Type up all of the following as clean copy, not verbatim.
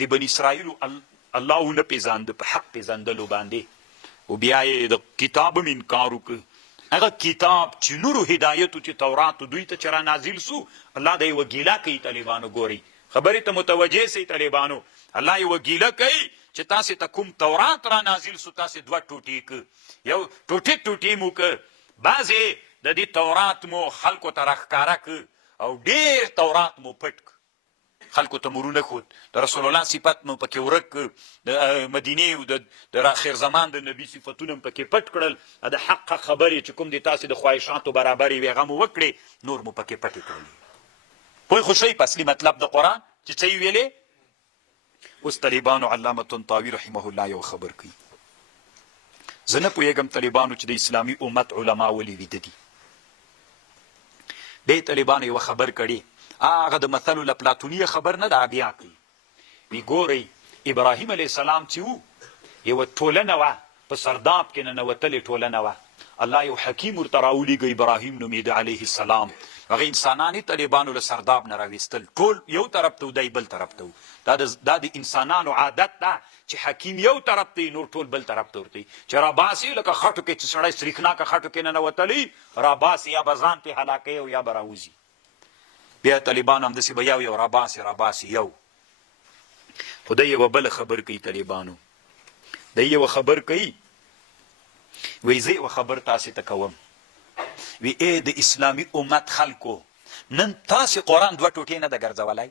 د بني اسرائیلو الله ونه پیژانده په حق پیژندلو باندې او بیا یې د کتاب هم انکار وکړ. هغه کتاب چې نورو هدایتو چې تورات دوی ته چې را نازل سو، الله د یوه ګیله کوي طالبانو. ګورئ خبرې ته متوجه سئ طالبانو. الله یوه ګیله کوي چې تاسې ته کوم تورات را نازل سو تاسې دوه ټوټې که، یو ټوټې مو که. بعضې د دې تورات مو خلکو ته راښکاره که او ډېر تورات مو پټ که، خلکو ته مرونه خود. د رسول الله صفت مو پکې ورک که، د مدینې او د آخر زمان د نبي صفتونه هم پکې پټ کړل. د حق خبرې چې کوم دی تاسې د خواهشاتو برابرې وې هغه مو وکړې، نور مو پکې پټې کړلې. پوه خو شئ په اصلي مطلب د قرآن چې څه یې ویلې. اوس طالبانو علامة طنطاوي رحمه الله یو خبر کوي. زه نه پوهېږم طالبانو چې د اسلامي امت علما ولې ویده دي. دې طالبانو یوه خبر کړي، هغه د مثل الافلاطونیه خبر نه ده، بیا کوي. وی ګورئ ابراهیم علیه السلام چې و یوه ټولنه وه، په سرداب کې ننوتلې ټولنه وه. الله یو حکیم ورته راولیږه، ابراهیم نومېده علیه السلام. هغه انسانان یې طالبانو له سرداب نه راویستل، ټول یو طرف ته و دی بل طرف ته و. دا د انسانانو عادت ده چې حکیم یو طرف ته نور ټول بل طرف ته ورته چې راباسي، لکه خټو کې چې سړی سریښناکه خټو کې ننوتلی راباسي، یا به ځان پې هلاکوي او یا به راوځي. بیا طالبان همداسې به یو راباسي یو. خو دی یوه بله خبر کوي طالبانو، دی یوه خبر کوي. وی زه یوه خبر تاسې ته کوم، وی ای د اسلامي امت خلکو، نن تاسې قرآن دوه ټوټې نه ده ګرځولی.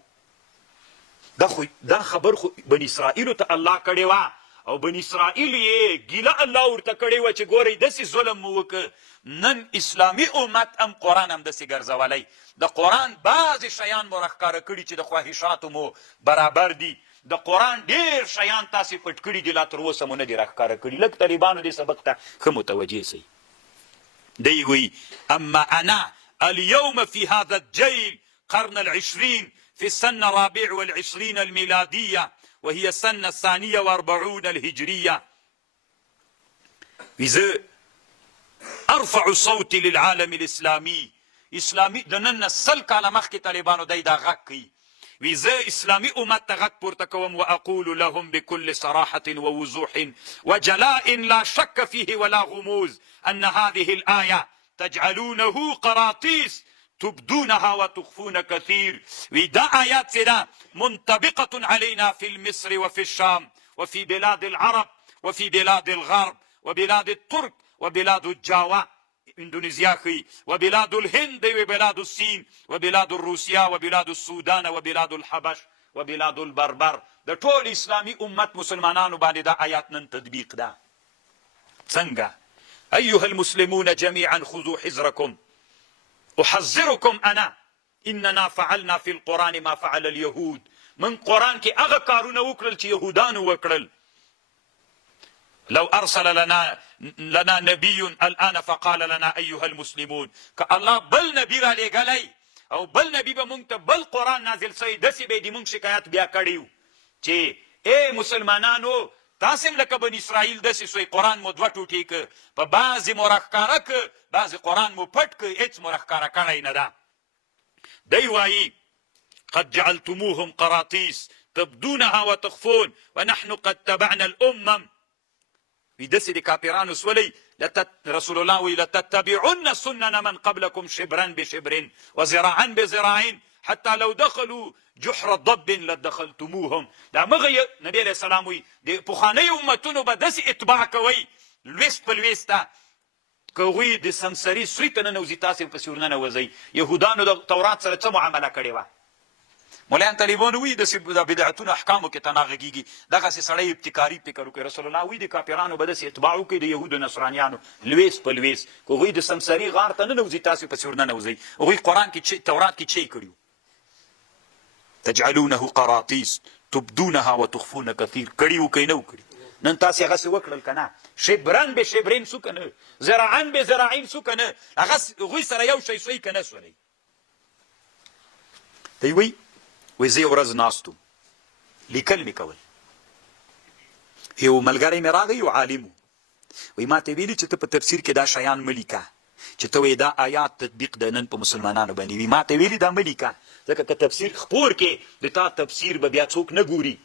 دا خبر خو بني اسرائیلو ته الله کړې وه او بني اسرائیل یې ګیله الله ورته کړې وه چې ګورئ داسې ظلم مو وکړه. نن اسلامي امت هم قرآن همداسې ګرځولی. د قرآن بعضې شیان مو راښکاره کړي چې د خواهشاتو مو برابر دي. د قرآن ډېر شیان تاسې پټ کړي دي، لا تر اوسه مو نه دي راښکاره کړي. لږ طالبانو دې سبق ته ښه متوجه سئ. دی وی اما انا اليوم في هذا الجيل قرن العشرين في السنة 24 الميلادية وهي السنة 42 الهجرية. وزه ارفع صوتي للعالم الاسلامي. اسلامي دنن سل کاله مخکې طالبانو دی دا غږ کوي. وی زه اسلامي امت ته غږ پورته کوم، واقول لهم بكل صراحة ووضوح وجلاء لا شك فيه ولا غموز ان هذه الآية تجعلونه قراطيس تبدونها وتخفون كثير. ودا آيات سدا منطبقة علينا في مصر وفي الشام وفي بلاد العرب وفي بلاد الغرب وبلاد الترك وبلاد الجاوا اندونيزيا وبلاد الهند وبلاد الصين وبلاد الروسيا وبلاد السودان وبلاد الحبش وبلاد البربر. د ټول اسلامي امت مسلمانانو باندې دا آیات نن تطبیق ده. څنګه؟ ايها المسلمون جميعا خذوا حذركم احذركم انا اننا فعلنا في القرآن ما فعل اليهود. من قرآن کې هغه کارونه وکړل چې یهودانو وکړل. لو ارسل لنا نبي الان فقال لنا ايها المسلمون، که الله بل نبی را لېږلی او بل نبی به مونږ ته بل قرآن نازل سوی، داسې به یې د مونږ شکایت بیا کړی و چې ای مسلمانانو تاسې هم لکه بني اسرائیل داسې سوی، قرآن مو دوه ټوټې که، په بعضې مو راښکاره که، بعضې قرآن مو پټ که، هېڅ مو راښکاره کړی نه ده. دی وایي قد جعلتموهم قراطیس تبدونها وتخفون ونحن قد تبعنا الامم. وی داسې د کافرانو سولی، رسول الله وی لتتبعن سنن من قبلكم شبرا بشبر وذراعا بذراع حتى لو دخلوا جحر ضب لدخلتموهم. دا مغه نبی علیہ السلام وی د پخوانیو امتونو به داسې اتباع کوئ لویست په لویسته، که هغوی د سمسري سوی ته ننوځي تاسې پسې ورننوځئ. یهودانو د تورات سره څه معامله کړې وه؟ مولیان طالبانو وی داسې د بدعتونو احکامو کې تناغږېږي، دغسې سړی ابتکاري فکر وکړي. رسول الله وی د کافرانو به داسې اتباع وکړي د یهودو نصرانیانو لویس په لویس، که هغوی د سمسري غار ته ننوځي تاسې پسې ورننوځئ. هغوی قرآن کې تورات کې چی کړي؟ تجعلونه قراطیس تبدونها وتخفون كثير. کړي و که نه و کړي؟ نن تاسې هغسې وکړل که نه؟ شبرن به شبرین سو که نه؟ زراعن به زراعین سو که نه؟ هغوی سره یو شی سوی که نه سولی؟ دی وی زه یو ورځ ناست وم، لیکل مې کول. یو ملګری مې راغی، یو عالم و، وایي ما ته یې ویلي چې ته په تفسیر کې دا شیان مه لیکه، چې ته وایې دا آیات تطبیق د نن په مسلمانانو باندې وي، ما ته ویلي دا مه لیکه، ځکه که تفسیر خپور کې د تا تفسیر به بیا څوک نه ګوري،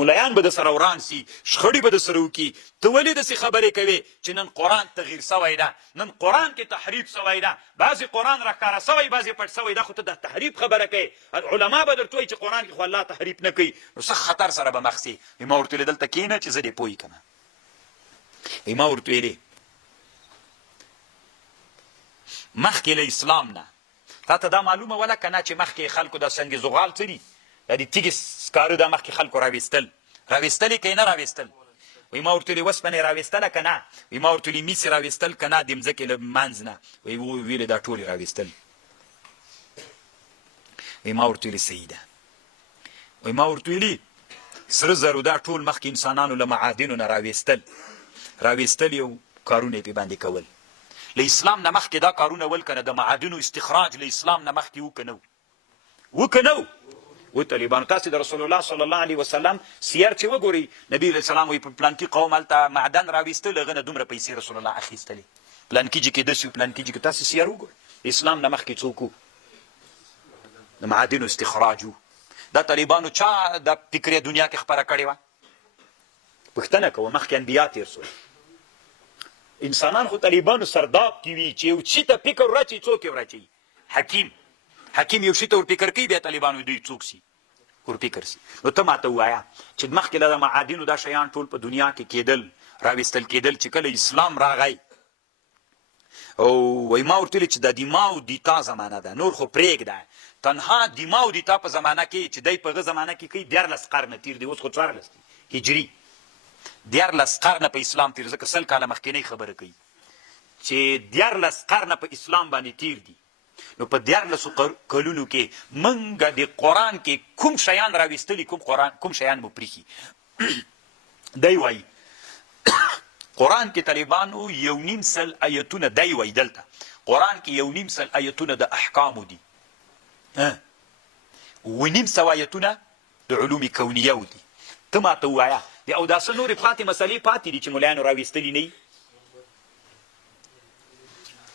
ملایان به د سره وران سي، شخړې به د سره وکړي. ته ولې داسې خبرې کوې چې نن قرآن تغییر سوی ده، نن قرآن کې تحریف سوی ده، بعضې قرآن راښکاره سوی، بعضې پټ سوی ده، خو ته د تحریف خبره کوې. علما به درته وایي چې قرآن کې خو الله تحریف نه کوي، نو څه خطر سره به مخ سي. ما ورته ویلې دلته کښېنه چې زه دې پوه کړم. ما ورته ویلې مخکې له اسلام نه تا ته دا معلومه وله که نه چې مخکې خلکو دا سنگ زغال څه دي، دا د تیږې سکاره دا مخکې خلکو راویستل یې که یې نه راویستل. وایي ما ورته ویلې اوسپنه یې راویستله که نه، وایي ما ورته ویلې میس یې راویستل که نه د مځکې له منځ نه، وایي ویلې دا ټول یې راویستل. وایي ما ورته ویلې صحیح ده. وایي ما ورته ویلې سره زرو دا ټول مخکې انسانانو له معادنو نه راویستل یو کارونه یې پې باندې کول. له اسلام نه مخکې دا کارونه ول که نه، د معادنو استخراج له اسلام نه مخکې و که نه و. و طالبانو تاسې د رسول الله صلی الله علیه وسلم سیر چې وګورئ، نبي علیه السلام وایي په پلانکي قوم هلته معدن راویستل، هغه نه دومره پیسې رسول الله اخیستلې، پلانکي جې کې داسې و، پلانکي جې کې. تاسې سیر وګورئ، اسلام نه مخکې څوک و، د معادنو استخراج و. دا طالبانو چا دا فکرې دنیا کې خپره کړې وه؟ پوښتنه کوه، مخکې انبیا تېر سول. انسانان خو طالبانو سرداب کې وي چې یو شي ته فکر ورچوي، څوک یې ورچوي؟ حکیم یو شي ته ورفکر کوي، بیا طالبانو دوی څوک سي ورفکر سي. نو ته ماته ووایه چې مخکې له د معادنو دا شیان ټول په دنیا کې کېدل، راویستل کېدل، چې کله اسلام راغی او وایي ما ورته ویلې چې د دماو دیتا زمانه ده، نور خو پرېږده، تنها دماو دیتا په زمانه کې چې دی په هغه زمانه کې کوي 14 قرنه تیر دی، اوس خو 14 دی هجري، 14 قرنه په اسلام تیر، ځکه 100 کاله مخکینۍ خبره کوي چې 14 قرنه په اسلام باندې تیر دي. نو په 14 کلونو کې موږ د قرآن کې کوم شیان راویستلي، کوم شیان مو پریښي. دی وایي قرآن کې طالبانو 1.5 آیتونه، دی وایي دلته قرآن کې 1.5 آیتونه د احکامو دي، 1.5 آیتونه د علوم کونیه دي. ته ماته ووایه د اوداسه نورې پاتې مسلې پاتې دي چې ملایانو راویستلي نه وي؟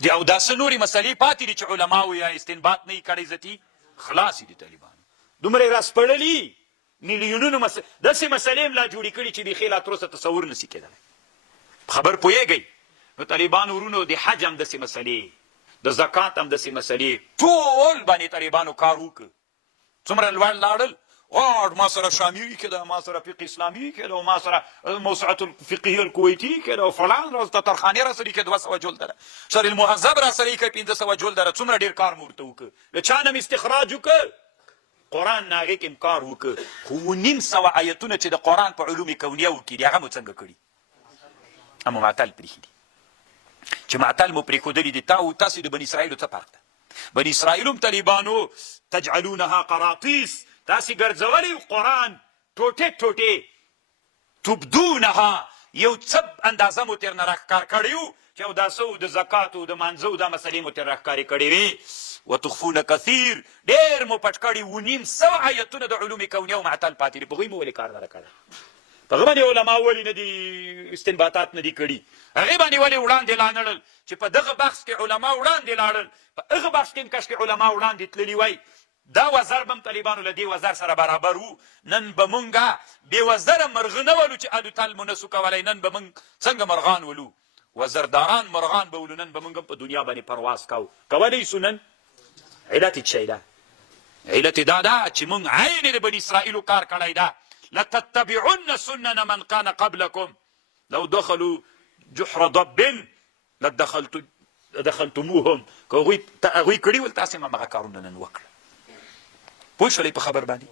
د اوداسه نورې مسلې پاتې دي چې علماو یا استنباط نه یې کړی، ذاتي خلاصې دي طالبانو. دومره یې راسپړلي میلیونونو داسې مسلې هم لا جوړې کړي چې بیخي لا تر اوسه تصور نسي کېدلی. خبر پوهېږئ؟ نو طالبانو ورونو د حج هم داسې مسلې، د زکات هم داسې مسلې، ټول باندې طالبانو کار وکړ. څومره لوړ لاړل، ما سره شامیوي کېده، ما سره فقه اسلامي کېده، ما سره موسوعة الفقهیه الکویتي کېده، فلان راز تطرخانې را سره یې کړه 200 جلده، شرح المهذب را سره یې کړه 500 جلده، څومره ډېر کار مو ورته وکړ. له چا نه مې استخراج وکړ؟ قرآن نه هغې کې م کار وکړ. خو 1.5 آیتونه چې د قرآن په علوم کونیه وکړي دي، هغه مو څنګه کړي؟ مو معطل پرېښي دي. چې معطل مو پرېښودلي دي. تاسې د بني اسرائیلو څه فرق ده؟ بني اسرائیل هم طالبانو تجعلونها قراطیس، تاسې ګرځولی قرآن ټوټې تبدونها، یو څه اندازه مو تېر نه راښکار کړی وو چې اوداسه و د زکاتو د مانځه دا مسلې مو تېر راښکارې کړې وې. وتخفون کثیر، ډېر مو پټ کړي. 1.5 آیتونه د علوم کونیه او معطل پاتې دي، په هغوی مو ولې کار نه ده کړی؟ په هغه باندې علما ولې نه دي استنباطات نه دي کړي؟ هغې باندې ولې وړاندې لاړل چې په دغه بحث کې علما وړاندې لاړل، په هغه بحث کې هم کاشکې علما وړاندې تللي وای، دا وزر به هم طالبانو له دې وزر سره برابر وو. نن به مونږ بې وزره مرغه نه ولو چې الوتل مو نسو کولی، نن به مونږ څنګه مرغان ولو، وزرداران مرغان به ولو. نن به مونږ هم په دنیا باندې پرواز کولی سو. نن علت یې څه ده؟ علت یې دا ده چې مونږ عین د بني اسرائیلو کار کړی ده. لتتبعن سنن من كان قبلكم لو دخلوا جحر ضب لدخلتموهم. که هغوی کړي ول، تاسې هم همغه کارونه نن وکړه. پوه شولئ په خبر باندې؟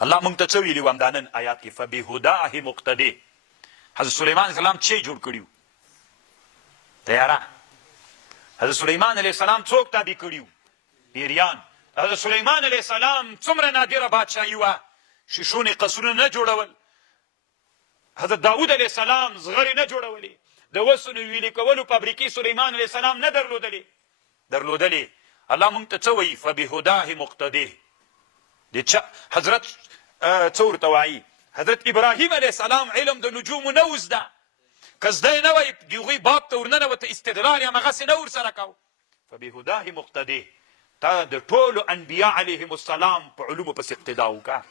الله مونږ ته څه ویلي و همدا نن آیات کې؟ فبهداه مقتدی. حضرت سلیمان علیه السلام څه جوړ کړي وو؟ تیاره. حضرت سلیمان علیه السلام څوک تابع کړي وو؟ پیریان. حضرت سلیمان علیه السلام څومره نادره بادشاهي وه، شیشونې قصرونه نه جوړول. حضرت داود علیه السلام زغرې نه جوړولې، د وسنو ویلې کولو فابریکې سلیمان علیه السلام نه درلودلې. الله مونږ ته څه وایي؟ فبهداه مقتدی. حضرت څه ورته وایي؟ حضرت ابراهیم علیه السلام علم د نجومو نه وزده، که زده نه وای د هغوی باب ته ورننوته استدلال یې همغسې نه ورسره کوو فبهداه مقتدي تا د ټولو انبیا علیهم السلام په علومو پسې اقتدا وکړه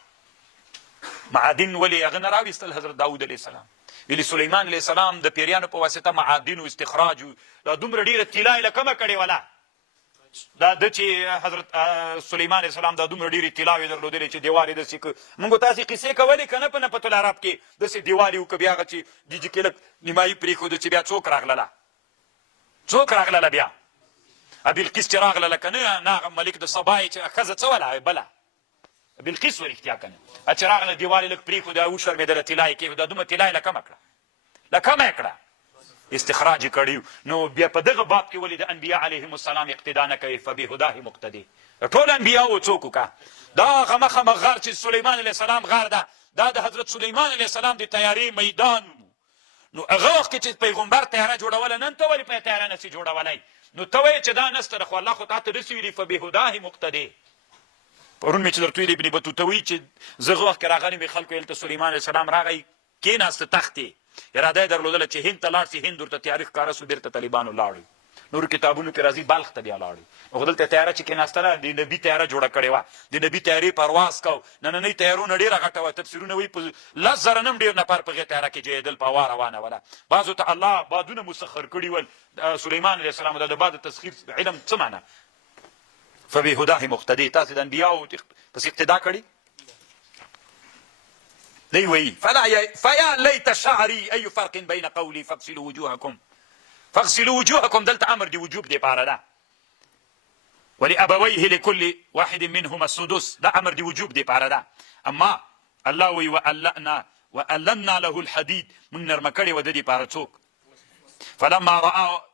معادن ولې هغه نه راویستل حضرت داود علیه السلام ویلي سلیمان علیه السلام د پیریانو په واسطه معادنو استخراج دا دومره ډېره طلا یې له کمه کړې وله دا ده چې حضرت سلیمان علیه السلام دا دومره ډېرې طلاوې درلودلې چې دیوال یې داسې که مونږ تاسې قصې کولې که نه په نفت العرب کې داسې دیوال یې وکړه بیا هغه چې دیجې کې لږ نیمایي پرېښودو چې بیا څوک راغلله څوک راغلله بیا بلقیس چې راغلله که نه هغه ملک د سبا یې چې ښځه څه وله بله بلقیس و رښتیا که نه چې راغله دیوال یې لږ پرېښود وشرمېدله طلا یې کېښوده دومره طلا یې له کمه کړه له کمه یې کړه استخراج کړی نو بیا په دغه باب کې ولې د انبیا علیهم السلام اقتدا نه کوي فبهداه مقتدي ټول انبیاو څوک وکړه دا هغه مخامخ غار چې سلیمان علیه السلام غار ده دا د حضرت سلیمان علیه السلام د تیارې میدان نو هغه وخت کې چې پیغمبر تیاره جوړوله نن ته ولې په تیاره نسي جوړولی نو ته وایې چې دا نسته خو الله خو تا ته داسې ویلي فبهداه مقتدي پرون مې چې درته ویلي ابن بطوطه وایي چې زه هغه وخت کې راغلی مې خلکو هلته سلیمان علیه السلام راغی کېناسته تختې اراده یې درلودله چې هند ته لاړ شي هند ورته تیارې ښکاره سو بېرته طالبانو لاړو نورو کتابونو کې راځي بلخ ته بیا لاړو خو دلته تیاره چې کېناستله د نبي تیاره جوړه کړې وه د نبي تیارې پرواز کو نننۍ تیارو نه ډېره غټه وه تفسیرونه وایي په 10,000 نه هم ډېر نفر په هغې تیاره کې جهېدل په هوا روانه وله بعضو ته الله بادونه مسخر کړي ول سلیمان علیه السلام د باد تسخیر علم څه معنی فبهداه مقتدي تاسې د انبیاو پسې اقتدا کړي دی وی فیا لیت شعری ای فرق بین قولی فاغسلوا وجوهکم دلته امر دی وجوب دی پاره ده ولابویه لكل واحد منهما السدس دا امر دی وجوب دی پاره ده اما الله وی وألنا له الحديد من نرمه کړي و د دې پاره څوک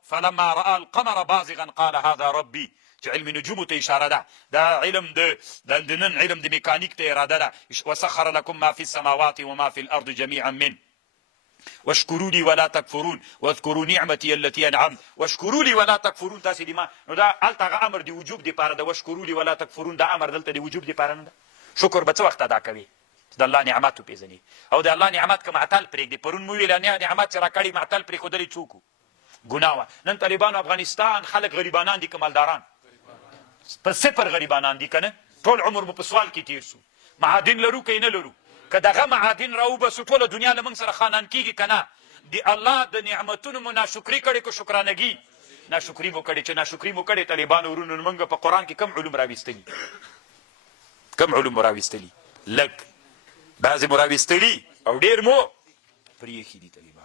فلما راى القمر بازغا قال هذا ربي چې علم نجومو ته اشاره ده دا علم د نن علم د میکانیک ته اراده ده وسخر لكم ما في السماوات وما في الارض جميعا منه واشكروا لي ولا تكفرون واذكروا نعمتي التي انعمت واشكروا لي ولا تكفرون تاسې دي ما نو دا هلته امر دی وجوب دی پاره ده واشكروا لي ولا تكفرون دا امر دلته دی وجوب دی پاره نه ده شکر به څه وخت ادا کوي د الله نعمت وپېژني او د الله نعمت که معطل پرېږدي پرون مو ویل نعمت چې راکړي معطل پرېښودلې څوک ګناه وه نن طالبانو افغانستان خلک غریبانان دي که مالداران په صفر غریبانان دي که نه ټول عمر مو په سوال کې تېر سو معادن لرو که یې نه لرو که دغه معادن راوبسو ټوله دنیا له موږ سره خانان کېږي که نه د الله د نعمتونو مو ناشکري کړې که شکرانګي ناشکري مو کړې چې ناشکري مو کړې طالبانو ورونو موږ په قرآن کې کم علوم راویستلي کم علوم مو راویستلي لږ بعضې مو راویستلي او ډېر مو پرېښي دي طالبان